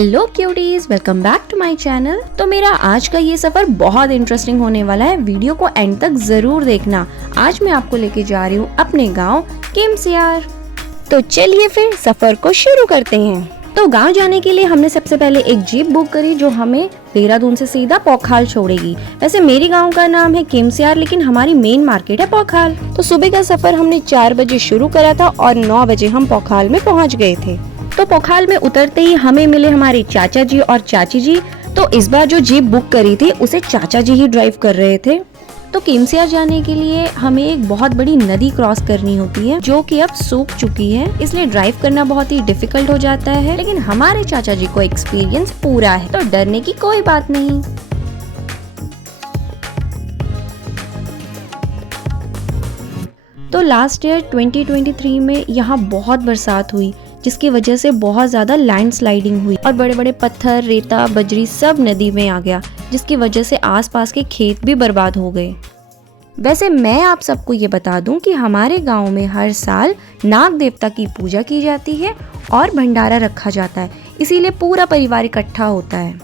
Hello cuties, welcome back to my channel. तो मेरा आज का ये सफर बहुत इंटरेस्टिंग होने वाला है, वीडियो को एंड तक जरूर देखना। आज मैं आपको लेके जा रही हूँ अपने गांव केमसियार। तो चलिए फिर सफर को शुरू करते हैं। तो गांव जाने के लिए हमने सबसे पहले एक जीप बुक करी जो हमें देहरादून से सीधा पोखाल छोड़ेगी। वैसे मेरे गांव का नाम है केमसियार, लेकिन हमारी मेन मार्केट है पोखाल। तो सुबह का सफर हमने 4 बजे शुरू करा था और 9 बजे हम पोखाल में पहुंच गए थे। तो पोखाल में उतरते ही हमें मिले हमारे चाचा जी और चाची जी। तो इस बार जो जीप बुक करी थी उसे चाचा जी ही ड्राइव कर रहे थे। तो केमसियार जाने के लिए हमें एक बहुत बड़ी नदी क्रॉस करनी होती है जो कि अब सूख चुकी है, इसलिए ड्राइव करना बहुत ही डिफिकल्ट हो जाता है। लेकिन हमारे चाचा जी को एक्सपीरियंस पूरा है, तो डरने की कोई बात नहीं। तो लास्ट ईयर 2023 में यहाँ बहुत बरसात हुई, जिसकी वजह से बहुत ज्यादा लैंडस्लाइडिंग हुई और बड़े बड़े पत्थर, रेता, बजरी सब नदी में आ गया, जिसकी वजह से आसपास के खेत भी बर्बाद हो गए। वैसे मैं आप सबको ये बता दूं कि हमारे गांव में हर साल नाग देवता की पूजा की जाती है और भंडारा रखा जाता है, इसीलिए पूरा परिवार इकट्ठा होता है।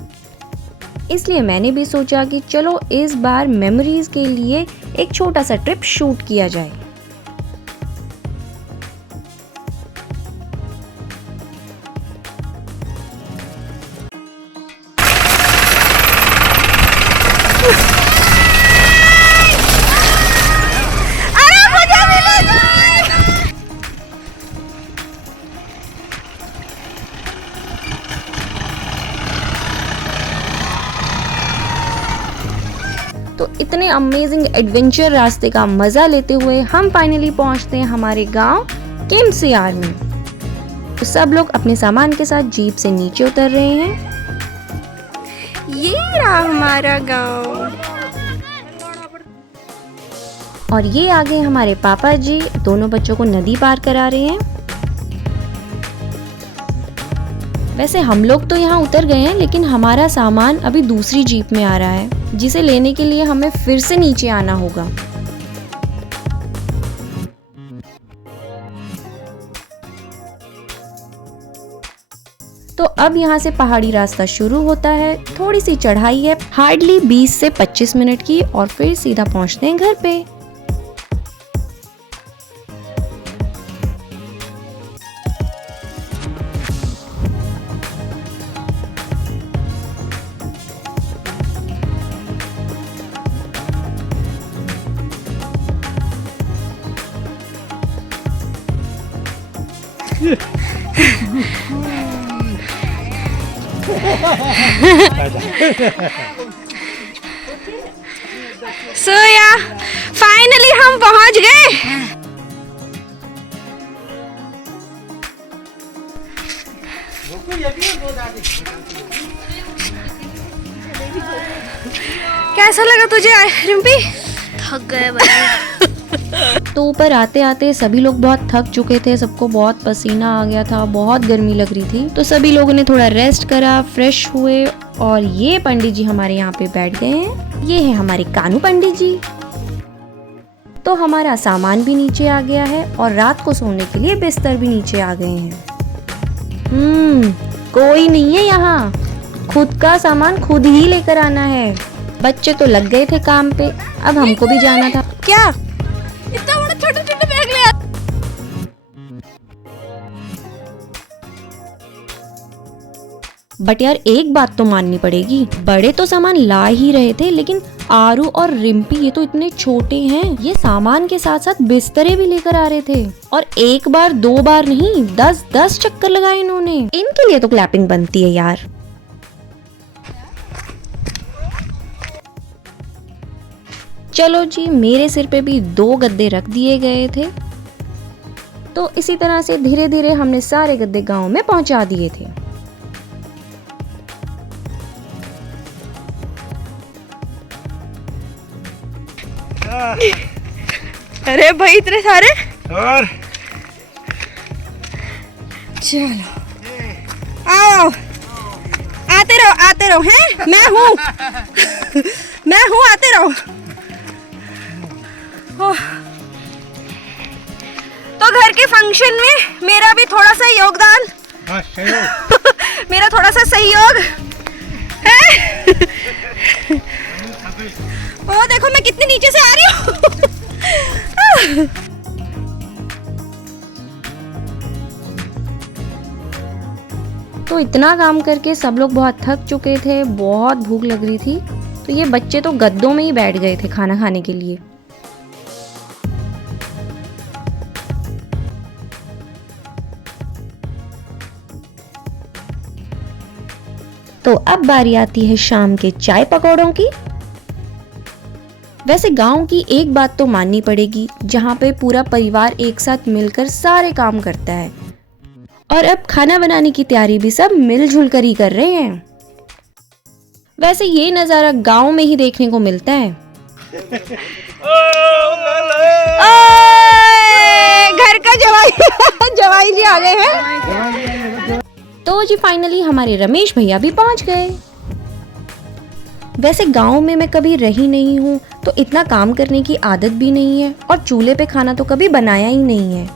इसलिए मैंने भी सोचा कि चलो इस बार मेमोरीज के लिए एक छोटा सा ट्रिप शूट किया जाए। तो इतने अमेजिंग एडवेंचर रास्ते का मजा लेते हुए हम फाइनली पहुंचते हैं हमारे गांव केमसियार में। तो सब लोग अपने सामान के साथ जीप से नीचे उतर रहे हैं। ये रहा हमारा गांव और ये आगे हमारे पापा जी दोनों बच्चों को नदी पार करा रहे हैं। वैसे हम लोग तो यहाँ उतर गए हैं, लेकिन हमारा सामान अभी दूसरी जीप में आ रहा है, जिसे लेने के लिए हमें फिर से नीचे आना होगा। तो अब यहाँ से पहाड़ी रास्ता शुरू होता है, थोड़ी सी चढ़ाई है, हार्डली 20 से 25 मिनट की, और फिर सीधा पहुँचते हैं घर पे। सोया फाइनली हम पहुंच गए। कैसा लगा तुझे रिम्पी? थक गए भाई। तो ऊपर आते आते सभी लोग बहुत थक चुके थे, सबको बहुत पसीना आ गया था, बहुत गर्मी लग रही थी। तो सभी लोगों ने थोड़ा रेस्ट करा, फ्रेश हुए, और ये पंडित जी हमारे यहाँ पे बैठ गए हैं। ये है हमारे कानू पंडित जी। तो हमारा सामान भी नीचे आ गया है और रात को सोने के लिए बिस्तर भी नीचे आ गए हैं। कोई नहीं है यहाँ, खुद का सामान खुद ही लेकर आना है। बच्चे तो लग गए थे काम पे, अब हमको भी जाना था। क्या इतना बड़ा छोटे छोटे बैग ले आते? बट यार एक बात तो माननी पड़ेगी, बड़े तो सामान ला ही रहे थे, लेकिन आरू और रिम्पी ये तो इतने छोटे हैं, ये सामान के साथ साथ बिस्तरे भी लेकर आ रहे थे। और एक बार 2 बार नहीं, 10 चक्कर लगाए इन्होंने। इनके लिए तो क्लैपिंग बनती है यार। चलो जी, मेरे सिर पे भी 2 गद्दे रख दिए गए थे। तो इसी तरह से धीरे धीरे हमने सारे गद्दे गांव में पहुंचा दिए थे। अरे भाई इतने सारे। और चलो आओ, आते रहो हैं, मैं हूँ आते रहो। तो घर के फंक्शन में मेरा भी थोड़ा सा योगदान। हाँ, सहयोग। मेरा थोड़ा सा सहयोग है। ओ देखो मैं कितने नीचे से आ रही हूँ। तो इतना काम करके सब लोग बहुत थक चुके थे, बहुत भूख लग रही थी, तो ये बच्चे तो गद्दों में ही बैठ गए थे खाना खाने के लिए। तो अब बारी आती है शाम के चाय पकौड़ों की। वैसे गांव की एक बात तो माननी पड़ेगी, जहां पे पूरा परिवार एक साथ मिलकर सारे काम करता है, और अब खाना बनाने की तैयारी भी सब मिलजुल कर ही कर रहे हैं। वैसे ये नजारा गांव में ही देखने को मिलता है। घर का जवाई जी आ गए हैं। तो जी फाइनली हमारे रमेश भैया भी पहुंच गए। वैसे गांव में मैं कभी रही नहीं हूँ, तो इतना काम करने की आदत भी नहीं है, और चूल्हे पे खाना तो कभी बनाया ही नहीं है।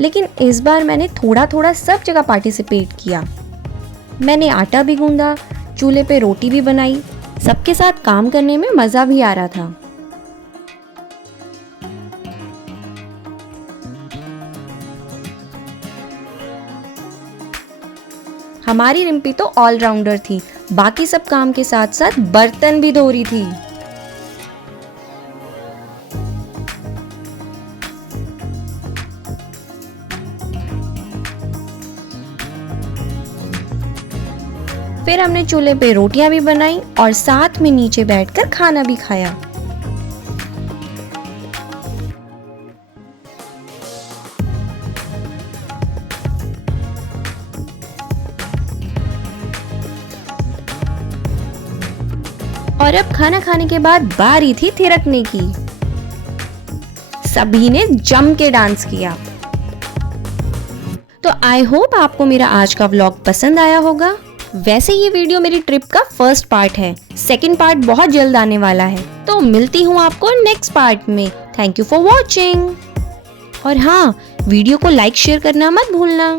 लेकिन इस बार मैंने थोड़ा थोड़ा सब जगह पार्टिसिपेट किया। मैंने आटा भी गूंदा, चूल्हे पे रोटी भी बनाई। सबके साथ काम करने में मजा भी आ रहा था। हमारी रिम्पी तो ऑलराउंडर थी, बाकी सब काम के साथ साथ बर्तन भी धो रही थी। फिर हमने चूल्हे पे रोटियां भी बनाई और साथ में नीचे बैठकर खाना भी खाया। और अब खाना खाने के बाद बारी थी थिरकने की। सभी ने जम के डांस किया। तो आई होप आपको मेरा आज का व्लॉग पसंद आया होगा। वैसे ये वीडियो मेरी ट्रिप का फर्स्ट पार्ट है, सेकंड पार्ट बहुत जल्द आने वाला है, तो मिलती हूँ आपको नेक्स्ट पार्ट में। Thank you for watching. और हाँ, वीडियो को लाइक शेयर करना मत भूलना।